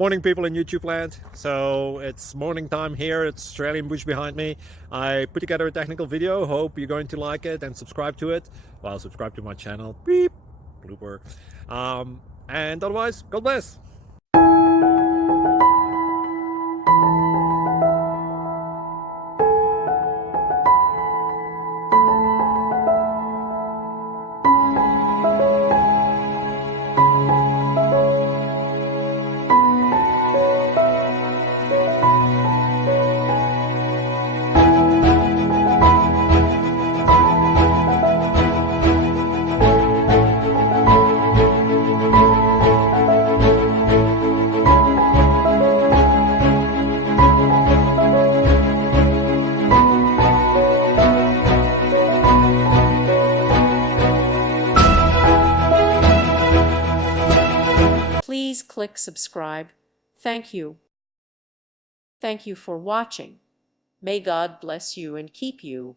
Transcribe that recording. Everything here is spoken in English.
Morning, people in YouTube land. So it's morning time here. It's Australian bush behind me. I put together a technical video. Hope you're going to like it and subscribe to it. Well, subscribe to my channel. Beep. Blooper. And otherwise, God bless. Please click subscribe. Thank you. Thank you for watching. May God bless you and keep you.